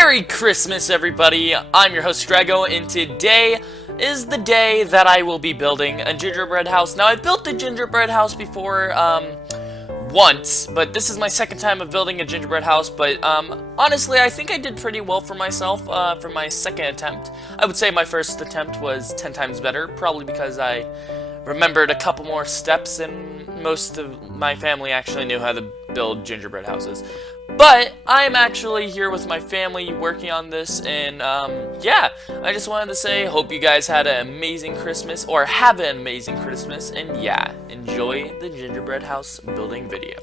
Merry Christmas, everybody! I'm your host, Drago, and today is the day that I will be building a gingerbread house. Now, I've built a gingerbread house before, once, but this is my second time of building a gingerbread house, but, honestly, I think I did pretty well for myself, for my second attempt. I would say my first attempt was 10 times better, probably because I remembered a couple more steps and most of my family actually knew how to build gingerbread houses. But I'm actually here with my family working on this, and yeah, I just wanted to say hope you guys had an amazing Christmas, or have an amazing Christmas, and yeah, enjoy the gingerbread house building video.